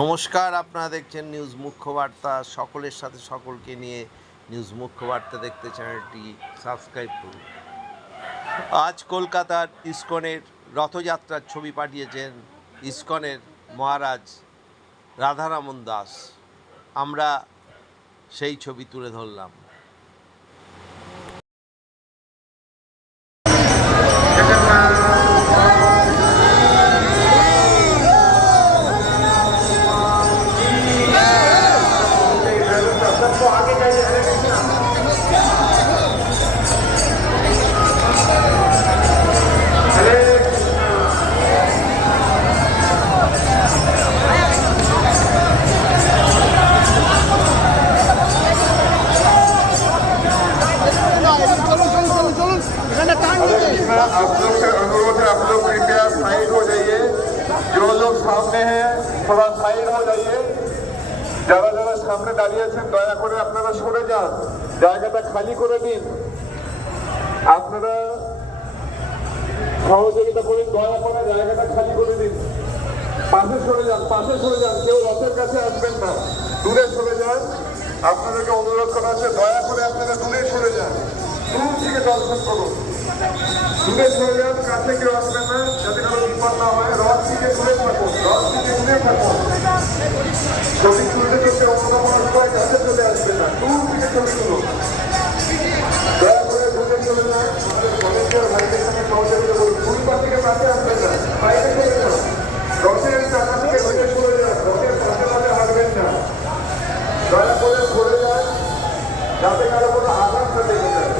নমস্কার, আপনারা দেখছেন নিউজ মুখ্য বার্তা। সকলের সাথে সকলকে নিয়ে নিউজ মুখ্য বার্তা দেখতে চ্যানেলটি সাবস্ক্রাইব করুন। আজ কলকাতার ইসকনের রথযাত্রার ছবি পাঠিয়েছেন ইসকনের মহারাজ রাধারমণ দাস। আমরা সেই ছবি তুলে ধরলাম। आप लोग से अनुरोध है, आप लोग कृपया साइड हो जाइए। जो लोग सामने हैं थोड़ा साइड हो जाइए। যারা যারা সামনে দাঁড়িয়ে আছেন দয়া করে আপনারা সরে যান, জায়গাটা খালি করে দিন। আপনারা সহযোগিতা করে দয়া করে জায়গাটা খালি করে দিন। পাশে সরে যান, পাশে সরে যান, কেউ রথের কাছে আসবেন না, দূরে সরে যান। আপনাদেরকে অনুরোধ করা আছে, দয়া করে আপনারা দূরে সরে যান, দূর থেকে দর্শন করুন। দূরে সরে যান, কাছে কেউ আসবেন না, যাতে কোনো বিপদ না হয়। রথ থেকে দূরে থাকুন, রথ থেকে দূরে থাকুন। ছবি তুলতে তুলতে অন্য কোনো সবাই কাছে চলে আসবেন না, দূর থেকে ছবি তুলুন। দয়া করে দূরে চলে যান, আমাদের ভলেন্টিয়ার ভাইদের সঙ্গে সহযোগিতা করুন। দুই পা থেকে কাছে আসবেন না, বাইরে চলে যান। রথের চাকা থেকে দূরে সরে যান, রথের পাশে পাশে হাঁটবেন না। দয়া করে সরে যান, যাতে কারো কোনো আঘাত না লেগে যায়।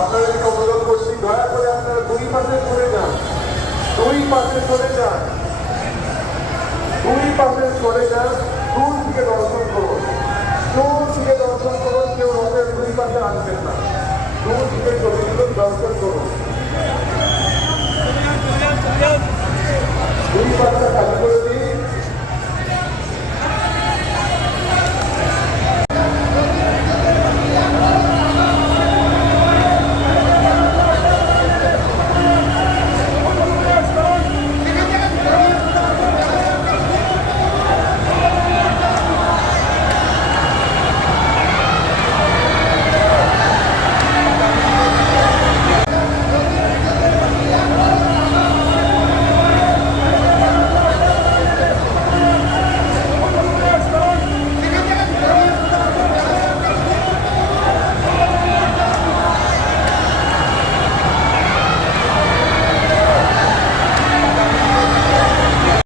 আপনাদেরকে অনুরোধ করছি, দয়া করে আপনারা দুই পাশে সরে যান, দুই পাশে সরে যান, দুই পাশে সরে যান। দূর থেকে দর্শন করুন, দূর থেকে দর্শন করুন। কেউ রথের দুই পাশে আসবেন না, দূর থেকে ছবিগুলো দর্শন করুন। দুই পাশে খালি করে দিন।